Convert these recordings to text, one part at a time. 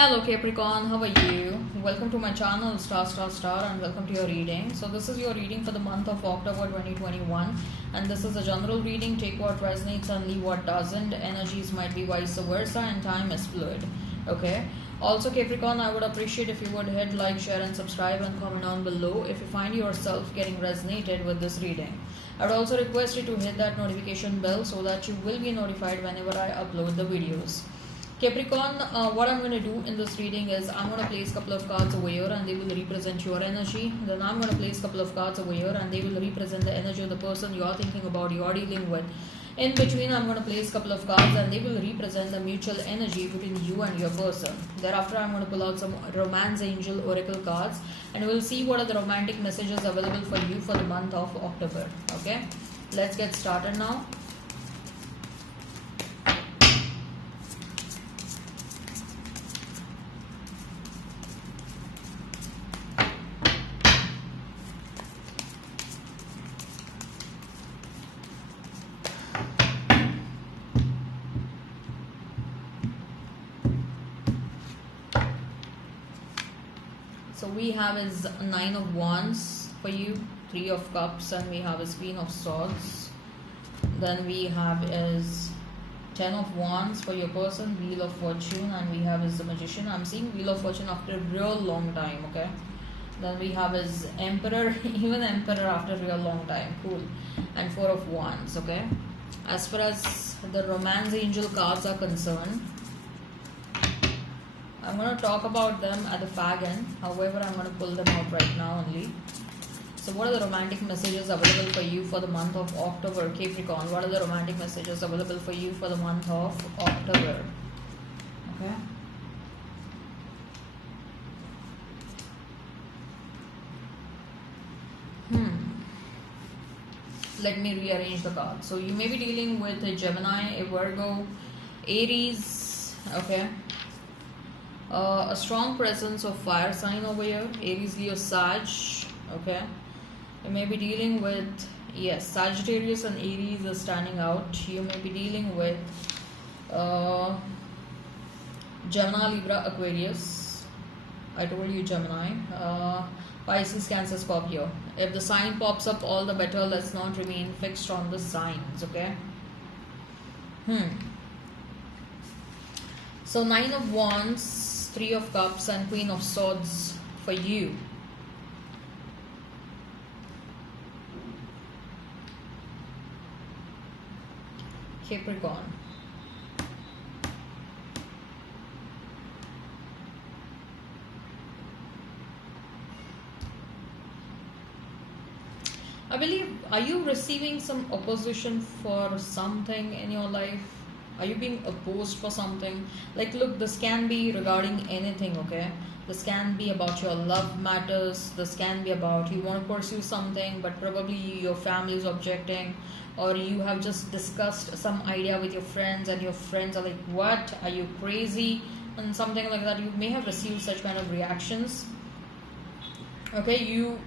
Hello Capricorn, how are you? Welcome to my channel Star and welcome to your reading. So this is your reading for the month of October 2021 and this is a general reading. Take what resonates and leave what doesn't. Energies might be vice versa and time is fluid. Okay. Also Capricorn, I would appreciate if you would hit like, share and subscribe and comment down below if you find yourself getting resonated with this reading. I would also request you to hit that notification bell so that you will be notified whenever I upload the videos. Capricorn, what I'm going to do in this reading is I'm going to place a couple of cards over here and they will represent your energy. Then I'm going to place a couple of cards over here and they will represent the energy of the person you're thinking about, you're dealing with. In between, I'm going to place a couple of cards and they will represent the mutual energy between you and your person. Thereafter, I'm going to pull out some Romance Angel Oracle cards and we'll see what are the romantic messages available for you for the month of October. Okay, let's get started now. So we have is Nine of Wands for you, Three of Cups, and we have is Queen of Swords. Then we have is Ten of Wands for your person, Wheel of Fortune, and we have is the Magician. I'm seeing Wheel of Fortune after a real long time, okay? Then we have is Emperor, even Emperor after a real long time, cool. And Four of Wands, okay? As far as the Romance Angel cards are concerned, I'm going to talk about them at the fag end. However, I'm going to pull them out right now only. So what are the romantic messages available for you for the month of October, Capricorn? What are the romantic messages available for you for the month of October? Okay. Let me rearrange the cards. So you may be dealing with a Gemini, a Virgo, Aries, okay. A strong presence of fire sign over here, Aries, Leo, Sag, okay. You may be dealing with, yes, Sagittarius and Aries are standing out. You may be dealing with Gemini, Libra, Aquarius. I told you Gemini. Pisces, Cancer, Scorpio. If the sign pops up, all the better. Let's not remain fixed on the signs, okay. So Nine of Wands, Three of Cups and Queen of Swords for you. Capricorn. I believe, are you receiving some opposition for something in your life? Are you being opposed for something? Like, look, this can be regarding anything, okay? This can be about your love matters. This can be about you want to pursue something, but probably your family is objecting, or you have just discussed some idea with your friends, and your friends are like, "What? Are you crazy?" And something like that. You may have received such kind of reactions. Okay, you.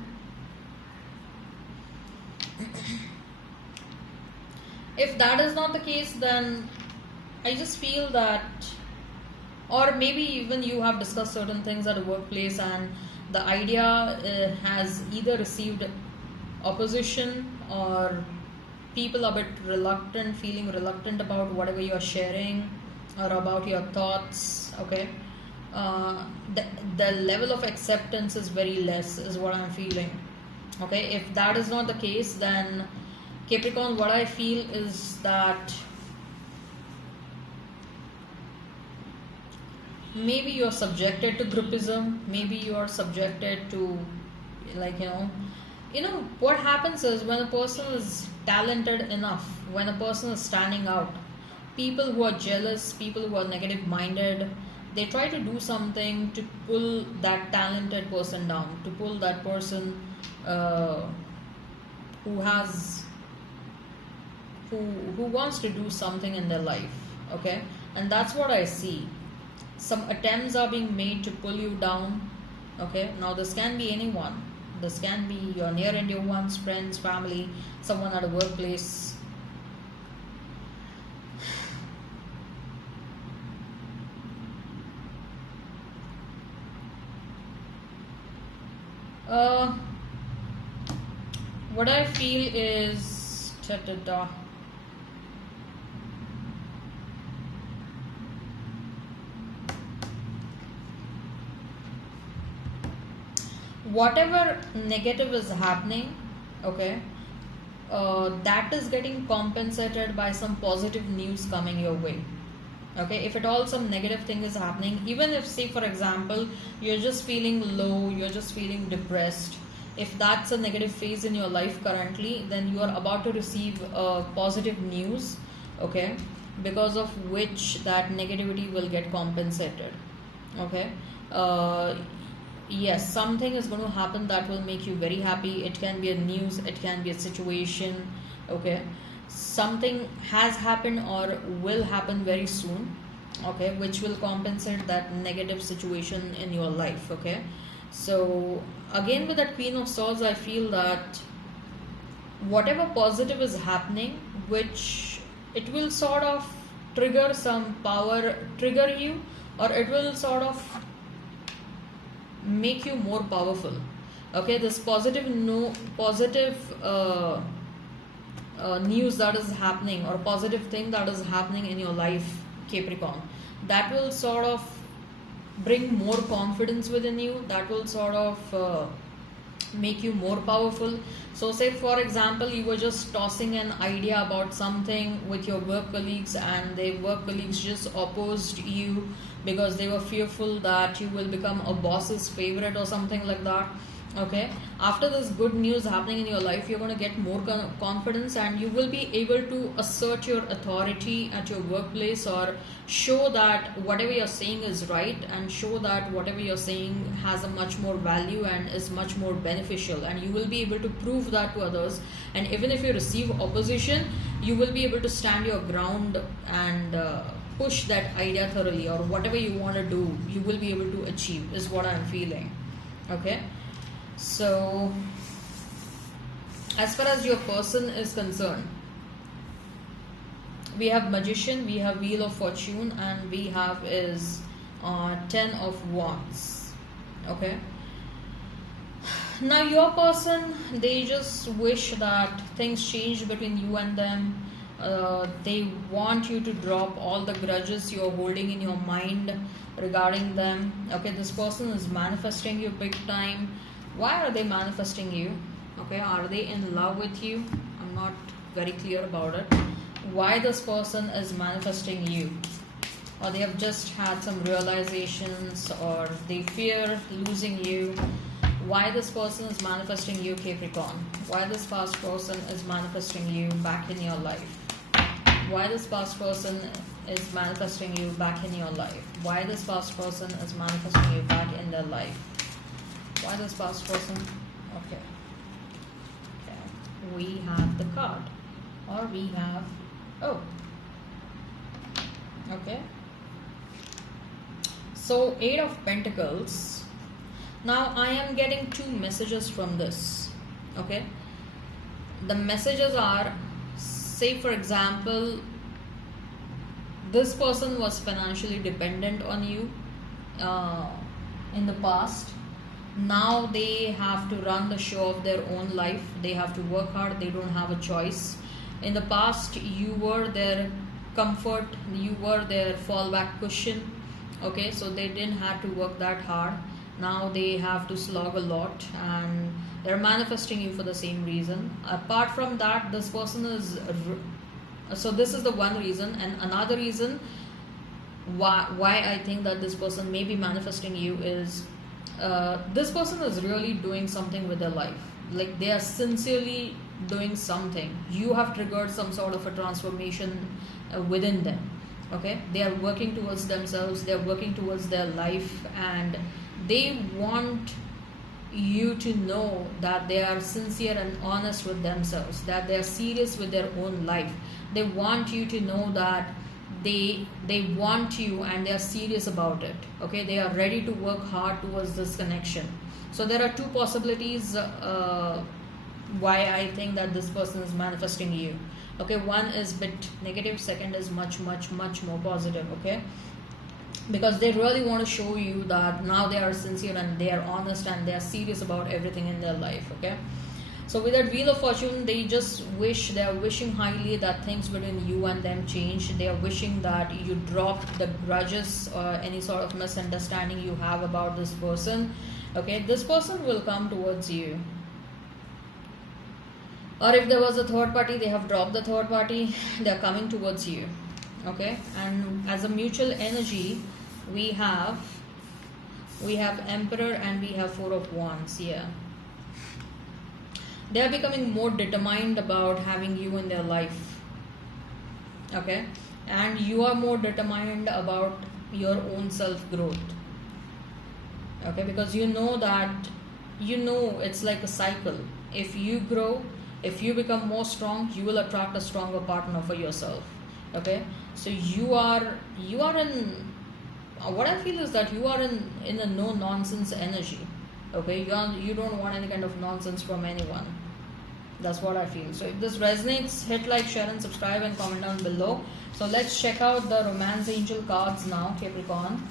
If that is not the case, then I just feel that, or maybe even you have discussed certain things at a workplace and the idea has either received opposition or people are a bit reluctant, feeling reluctant about whatever you are sharing or about your thoughts, okay. The level of acceptance is very less is what I'm feeling, okay. If that is not the case, then Capricorn, what I feel is that maybe you're subjected to groupism, maybe you're subjected to, like, you know what happens is when a person is talented enough, when a person is standing out, people who are jealous, people who are negative minded, they try to do something to pull that talented person down, to pull that person who wants to do something in their life, okay. And that's what I see. Some attempts are being made to pull you down, okay. Now this can be anyone. This can be your near and dear ones, friends, family, someone at a workplace. uh, what I feel is whatever negative is happening, okay, that is getting compensated by some positive news coming your way. Okay, if at all some negative thing is happening, even if, say for example, you're just feeling low, you're just feeling depressed, if that's a negative phase in your life currently, then you are about to receive positive news, okay, because of which that negativity will get compensated. Okay, yes, something is going to happen that will make you very happy. It can be a news, it can be a situation, okay, something has happened or will happen very soon, okay, which will compensate that negative situation in your life. Okay, so again with that Queen of Swords, I feel that whatever positive is happening, which it will sort of trigger some power, trigger you, or it will sort of make you more powerful. Okay, this positive news that is happening, or positive thing that is happening in your life, Capricorn, that will sort of bring more confidence within you, that will sort of make you more powerful. So say for example, you were just tossing an idea about something with your work colleagues, and the work colleagues just opposed you because they were fearful that you will become a boss's favorite or something like that. Okay, after this good news happening in your life, you're going to get more confidence, and you will be able to assert your authority at your workplace, or show that whatever you're saying is right, and show that whatever you're saying has a much more value and is much more beneficial, and you will be able to prove that to others. And even if you receive opposition, you will be able to stand your ground and push that idea thoroughly, or whatever you want to do, you will be able to achieve, is what I'm feeling. Okay, so as far as your person is concerned, we have Magician, we have Wheel of Fortune, and we have is 10 of Wands. Okay, now your person, they just wish that things change between you and them. They want you to drop all the grudges you're holding in your mind regarding them. Okay, this person is manifesting you big time. Why are they manifesting you? Okay, are they in love with you? I'm not very clear about it. Why this person is manifesting you? Or they have just had some realizations, or they fear losing you. Why this person is manifesting you, Capricorn? Why this past person is manifesting you back in your life? Why this past person is manifesting you back in your life? Why this past person is manifesting you back in their life? Why this past person? Okay. We have the card, or we have, okay, so 8 of Pentacles. Now I am getting 2 messages from this. Okay, the messages are, say for example, this person was financially dependent on you in the past. Now they have to run the show of their own life. They have to work hard. They don't have a choice. In the past, you were their comfort, you were their fallback cushion. Okay, so they didn't have to work that hard. Now they have to slog a lot, and they're manifesting you for the same reason. Apart from that, this person is, so this is the one reason. And another reason why I think that this person may be manifesting you is, this person is really doing something with their life. Like, they are sincerely doing something. You have triggered some sort of a transformation within them. Okay, they are working towards themselves, they are working towards their life, and they want you to know that they are sincere and honest with themselves, that they are serious with their own life. They want you to know that they want you and they are serious about it. Okay, they are ready to work hard towards this connection. So there are 2 possibilities why I think that this person is manifesting you. Okay, one is bit negative, second is much more positive. Okay, because they really want to show you that now they are sincere and they are honest and they are serious about everything in their life. Okay, so with that Wheel of Fortune, they just wish, they are wishing highly that things between you and them change. They are wishing that you drop the grudges or any sort of misunderstanding you have about this person. Okay, this person will come towards you. Or if there was a third party, they have dropped the third party, they are coming towards you. Okay, and as a mutual energy, we have Emperor and we have Four of Wands. Yeah, they are becoming more determined about having you in their life. Okay, and you are more determined about your own self growth. Okay, because you know it's like a cycle. If you grow, if you become more strong, you will attract a stronger partner for yourself. Okay, so you are in, what I feel is that you are in a no nonsense energy. Okay, you don't want any kind of nonsense from anyone. That's what I feel. So if this resonates, hit like, share and subscribe and comment down below. So let's check out the Romance Angel cards now, Capricorn.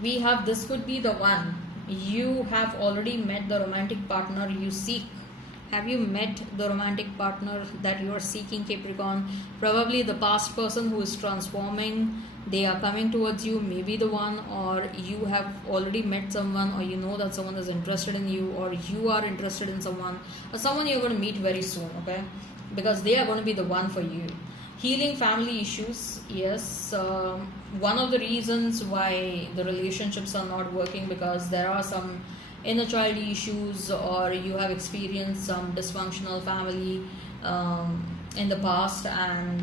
We have, this could be the one. You have already met the romantic partner you seek. Have you met the romantic partner that you are seeking, Capricorn? Probably the past person who is transforming. They are coming towards you, maybe the one, or you have already met someone, or you know that someone is interested in you, or you are interested in someone, or someone you're going to meet very soon. Okay, because they are going to be the one for you. Healing family issues. Yes, one of the reasons why the relationships are not working, because there are some inner child issues, or you have experienced some dysfunctional family in the past, and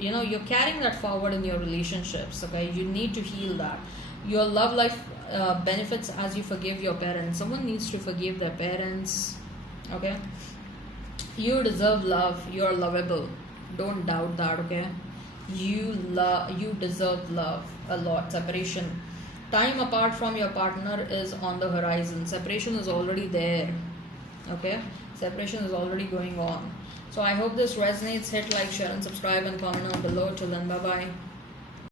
you're carrying that forward in your relationships. Okay, you need to heal that. Your love life benefits as you forgive your parents. Someone needs to forgive their parents. Okay, you deserve love. You're lovable, don't doubt that. Okay, you deserve love a lot. Separation, time apart from your partner is on the horizon. Separation is already there. Okay, separation is already going on. So I hope this resonates. Hit like, share and subscribe and comment down below. Till then, bye bye.